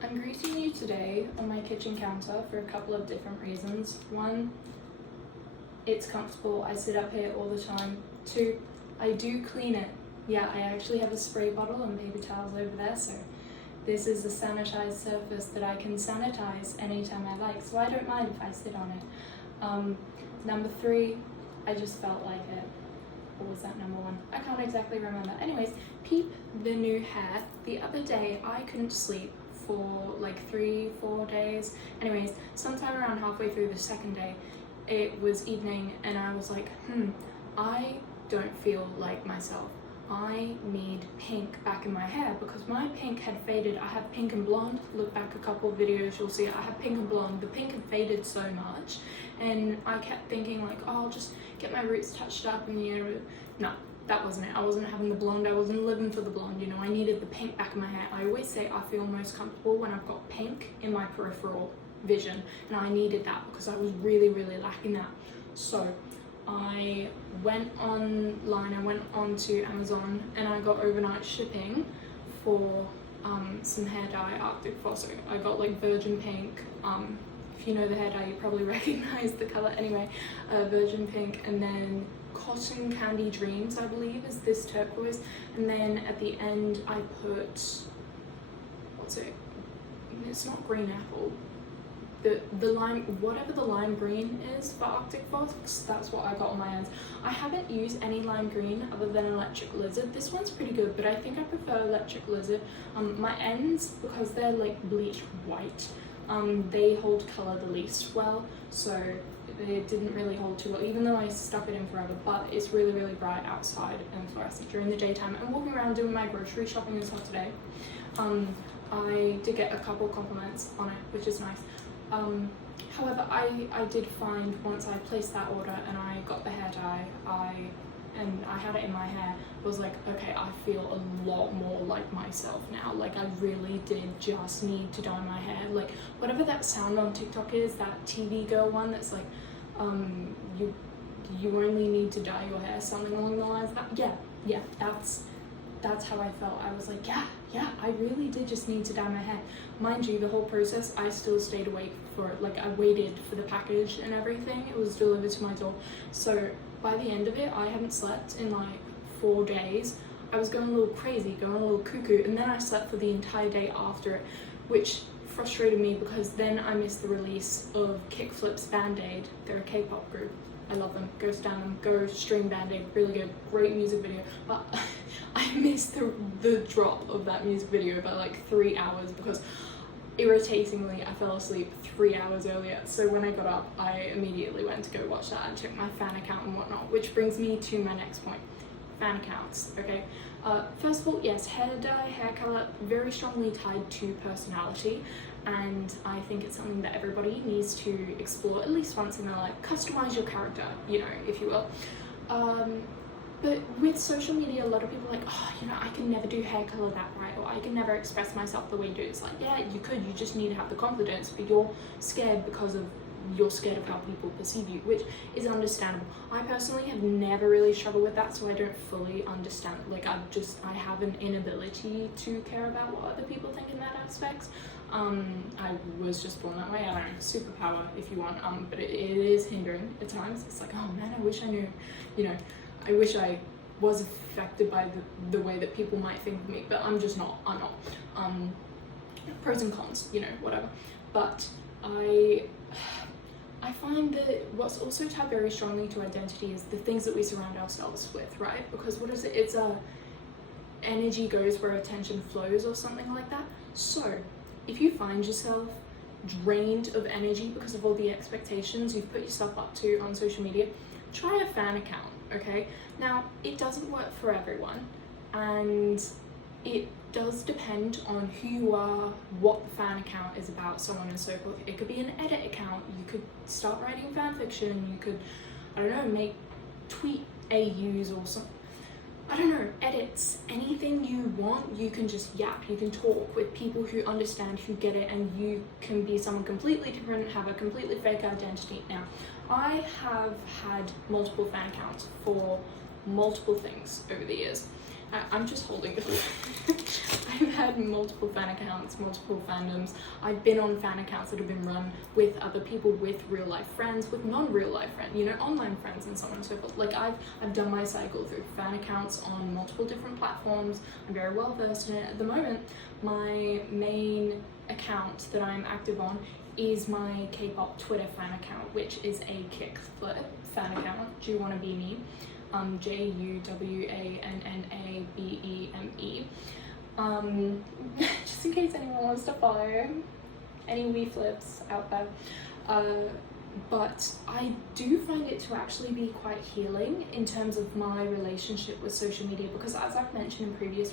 I'm greeting you today on my kitchen counter for a couple of different reasons. One, it's comfortable, I sit up here all the time. Two, I do clean it. Yeah, I actually have a spray bottle and paper towels over there, so this is a sanitized surface that I can sanitize anytime I like, so I don't mind if I sit on it. Number three, I just felt like it. Or was that number one? I can't exactly remember. Anyways, peep the new hair. The other day I couldn't sleep for like 3-4 days. Anyways, sometime around halfway through the second day, it was evening and I was like, I don't feel like myself. I need pink back in my hair because my pink had faded. I have pink and blonde. Look back a couple of videos, you'll see I have pink and blonde. The pink had faded so much and I kept thinking like, oh, I'll just get my roots touched up and no, that wasn't it. I wasn't having the blonde. I wasn't living for the blonde, you know. I needed the pink back in my hair. I always say I feel most comfortable when I've got pink in my peripheral vision, and I needed that because I was really lacking that. So I went online, I went onto Amazon and I got overnight shipping for some hair dye, Arctic Fossil. I got like virgin pink. If you know the hair dye, you probably recognize the color. Anyway, virgin pink, and then Cotton Candy Dreams, I believe, is this turquoise. And then at the end I put, what's it? It's not green apple. The lime, whatever the lime green is for Arctic Fox, that's what I got on my ends. I haven't used any lime green other than Electric Lizard. This one's pretty good, but I think I prefer Electric Lizard. My ends, because they're like bleached white, they hold color the least well, so it didn't really hold too well, even though I stuck it in forever. But it's really bright outside and fluorescent during the daytime. I'm walking around doing my grocery shopping as well today. I did get a couple compliments on it, which is nice. However, I did find once I placed that order and I got the hair dye, and I had it in my hair, I was like, okay, I feel a lot more like myself now. Like, I really did just need to dye my hair. Like, whatever that sound on TikTok is, that TV girl one that's like, you only need to dye your hair, something along the lines of that. Yeah, that's how I felt. I was like, yeah, I really did just need to dye my hair. Mind you, the whole process, I still stayed awake for it. Like, I waited for the package and everything. It was delivered to my door. So by the end of it, I hadn't slept in like 4 days. I was going a little crazy, going a little cuckoo, and then I slept for the entire day after it, which frustrated me because then I missed the release of Kickflip's Band-Aid. They're a K-pop group. I love them. Go stand them. Go stream Band-Aid. Really good. Great music video. But I missed the drop of that music video by like 3 hours because irritatingly I fell asleep 3 hours earlier. So when I got up, I immediately went to go watch that and check my fan account and whatnot, which brings me to my next point. Fan accounts, okay? First of all, yes, hair dye, hair color, very strongly tied to personality, and I think it's something that everybody needs to explore at least once in their life. Customize your character, you know, if you will. But with social media, a lot of people are like, oh, you know, I can never do hair color that right, or I can never express myself the way you do. It's like, yeah, you could, you just need to have the confidence, but you're scared because you're scared of how people perceive you, which is understandable. I personally have never really struggled with that, so I don't fully understand. Like, I have an inability to care about what other people think in that aspect. I was just born that way. I don't know, superpower if you want, but it is hindering at times. It's like, oh man, I wish I knew, you know, I wish I was affected by the way that people might think of me, but I'm just not. I'm not. Pros and cons, you know, whatever. But I find that what's also tied very strongly to identity is the things that we surround ourselves with, right? Because what is it? It's energy goes where attention flows, or something like that. So if you find yourself drained of energy because of all the expectations you've put yourself up to on social media, try a fan account, okay? Now, it doesn't work for everyone, and it does depend on who you are, what the fan account is about, so on and so forth. It could be an edit account. You could start writing fan fiction. You could, I don't know, make tweet AUs or something. I don't know, edits, anything you want. You can just yap, you can talk with people who understand, who get it, and you can be someone completely different, have a completely fake identity. Now, I have had multiple fan accounts for multiple things over the years. I'm just holding it. I've had multiple fan accounts, multiple fandoms. I've been on fan accounts that have been run with other people, with real life friends, with non-real life friends, you know, online friends and so on and so forth. Like I've done my cycle through fan accounts on multiple different platforms. I'm very well versed in it. At the moment, my main account that I'm active on is my K-pop Twitter fan account, which is a kickflip fan account. Do you want to be me? JUWANNABEME. Just in case anyone wants to follow any wee flips out there. But I do find it to actually be quite healing in terms of my relationship with social media, because as I've mentioned in previous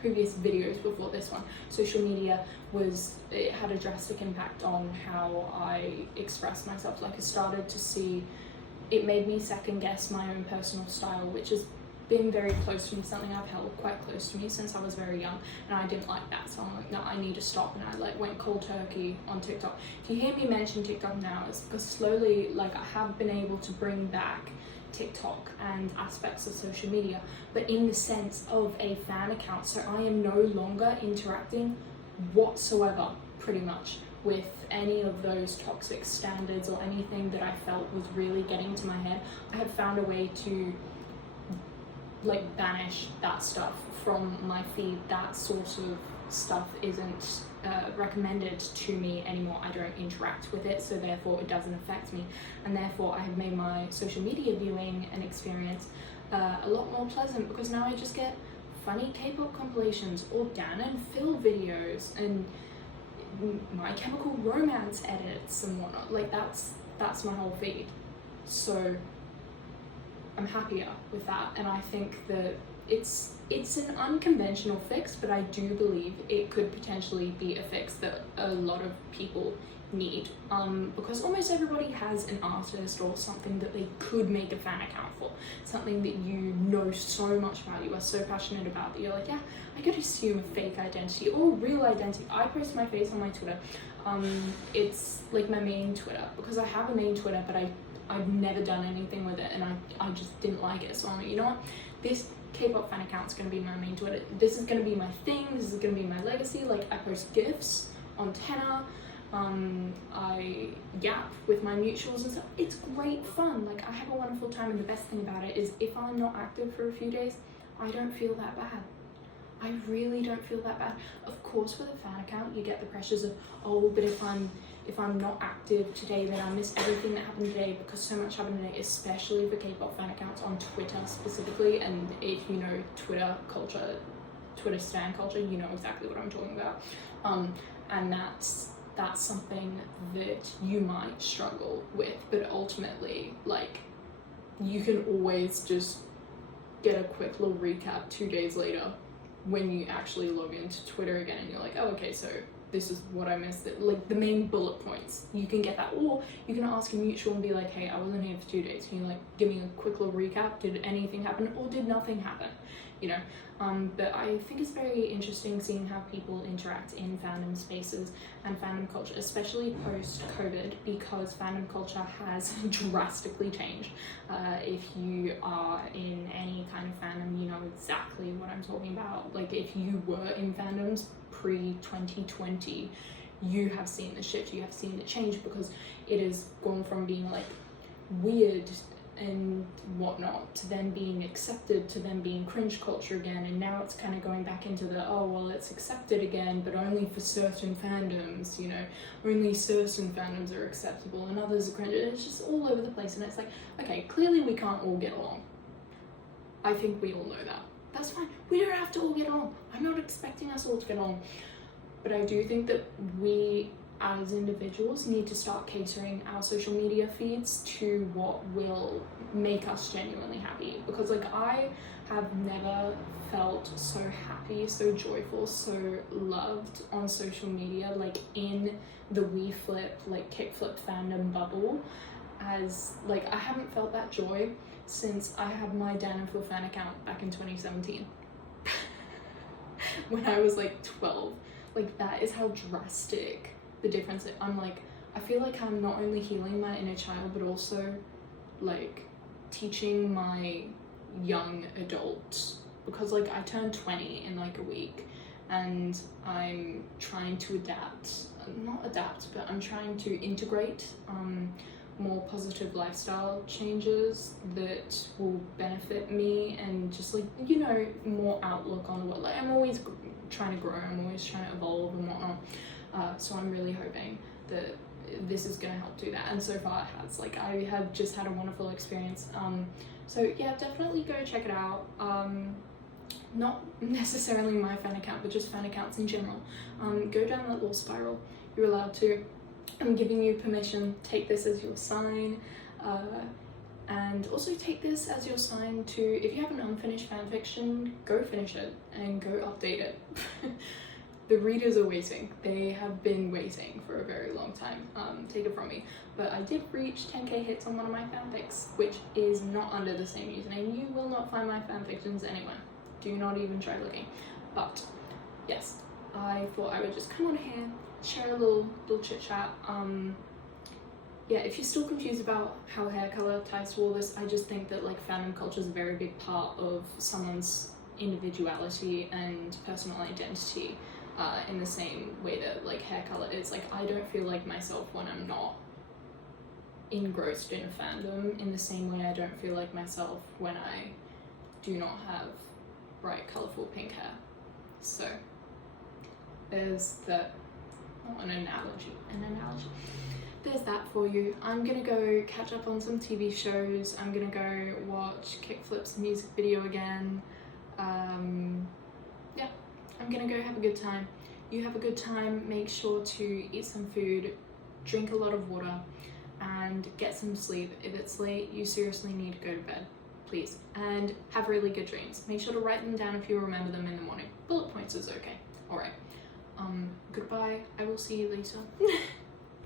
previous videos before this one, social media it had a drastic impact on how I express myself. Like I started to see, it made me second guess my own personal style, which has been very close to me, something I've held quite close to me since I was very young, and I didn't like that, so I'm like, no, I need to stop, and I went cold turkey on TikTok. If you hear me mention TikTok now, it's because slowly I have been able to bring back TikTok and aspects of social media, but in the sense of a fan account, so I am no longer interacting whatsoever, pretty much, with any of those toxic standards or anything that I felt was really getting to my head. I have found a way to banish that stuff from my feed. That sort of stuff isn't recommended to me anymore. I don't interact with it, so therefore it doesn't affect me, and therefore I have made my social media viewing and experience a lot more pleasant, because now I just get funny K-pop compilations or Dan and Phil videos and My Chemical Romance edits and whatnot. That's my whole feed, so I'm happier with that, and I think that it's an unconventional fix, but I do believe it could potentially be a fix that a lot of people need, because almost everybody has an artist or something that they could make a fan account for, something that you know so much about, you are so passionate about, that you're like, yeah, I could assume a fake identity or real identity. I post my face on my Twitter. It's like my main Twitter, because I have a main Twitter, but I've never done anything with it, and I just didn't like it, so I'm like, you know what, this K-pop fan account is going to be my main Twitter. This is going to be my thing, this is going to be my legacy. I post GIFs on Tenor, I yap with my mutuals and stuff. It's great fun. I have a wonderful time, and the best thing about it is if I'm not active for a few days, I don't feel that bad. I really don't feel that bad. Of course, with a fan account, you get the pressures of, oh, but if I'm not active today, then I miss everything that happened today, because so much happened today, especially for K-pop fan accounts on Twitter specifically. And if you know Twitter culture, Twitter stan culture, you know exactly what I'm talking about. And that's something that you might struggle with, but ultimately, you can always just get a quick little recap 2 days later when you actually log into Twitter again, and you're like, oh, okay, so this is what I missed. The main bullet points, you can get that, or you can ask a mutual and be like, hey, I wasn't here for 2 days, can you give me a quick little recap? Did anything happen, or did nothing happen? You know, but I think it's very interesting seeing how people interact in fandom spaces and fandom culture, especially post-COVID, because fandom culture has drastically changed. If you are in any kind of fandom, you know exactly what I'm talking about. If you were in fandoms pre-2020, you have seen the shift, you have seen the change, because it has gone from being weird and whatnot to then being accepted, to then being cringe culture again, and now it's kind of going back into the, oh well, it's accepted again, but only for certain fandoms, you know, only certain fandoms are acceptable and others are cringe. It's just all over the place, and it's okay, clearly we can't all get along. I think we all know that. That's fine, we don't have to all get along. I'm not expecting us all to get along, but I do think that we as individuals need to start catering our social media feeds to what will make us genuinely happy, because I have never felt so happy, so joyful, so loved on social media, in the WeFlip, kickflip fandom bubble, as I haven't felt that joy since I had my ANYWHO fan account back in 2017 when I was 12. That is how drastic the difference. I feel like I'm not only healing my inner child, but also teaching my young adult, because like I turned 20 in like a week, and I'm trying to but I'm trying to integrate more positive lifestyle changes that will benefit me, and just like, you know, more outlook on what, like, I'm always trying to grow, I'm always trying to evolve and whatnot, so I'm really hoping that this is gonna help do that, and so far it has. Like, I have just had a wonderful experience, so yeah, definitely go check it out. Not necessarily my fan account, but just fan accounts in general. Go down that little spiral, you're allowed to. I'm giving you permission, take this as your sign, and also take this as your sign to, if you have an unfinished fanfiction, go finish it and go update it. The readers are waiting. They have been waiting for a very long time, take it from me. But I did reach 10k hits on one of my fanfics, which is not under the same username. You will not find my fanfictions anywhere. Do not even try looking. But yes, I thought I would just come on here, share a little chit chat. Yeah, if you're still confused about how hair color ties to all this, I just think that like fandom culture is a very big part of someone's individuality and personal identity, in the same way that like hair color is. Like, I don't feel like myself when I'm not engrossed in a fandom, in the same way I don't feel like myself when I do not have bright colorful pink hair. So there's that. Oh, an analogy. There's that for you. I'm gonna go catch up on some TV shows. I'm gonna go watch Kickflip's music video again. Yeah, I'm gonna go have a good time. You have a good time. Make sure to eat some food, drink a lot of water, and get some sleep. If it's late, you seriously need to go to bed, please. And have really good dreams. Make sure to write them down if you remember them in the morning. Bullet points is okay. Alright. Goodbye. I will see you later.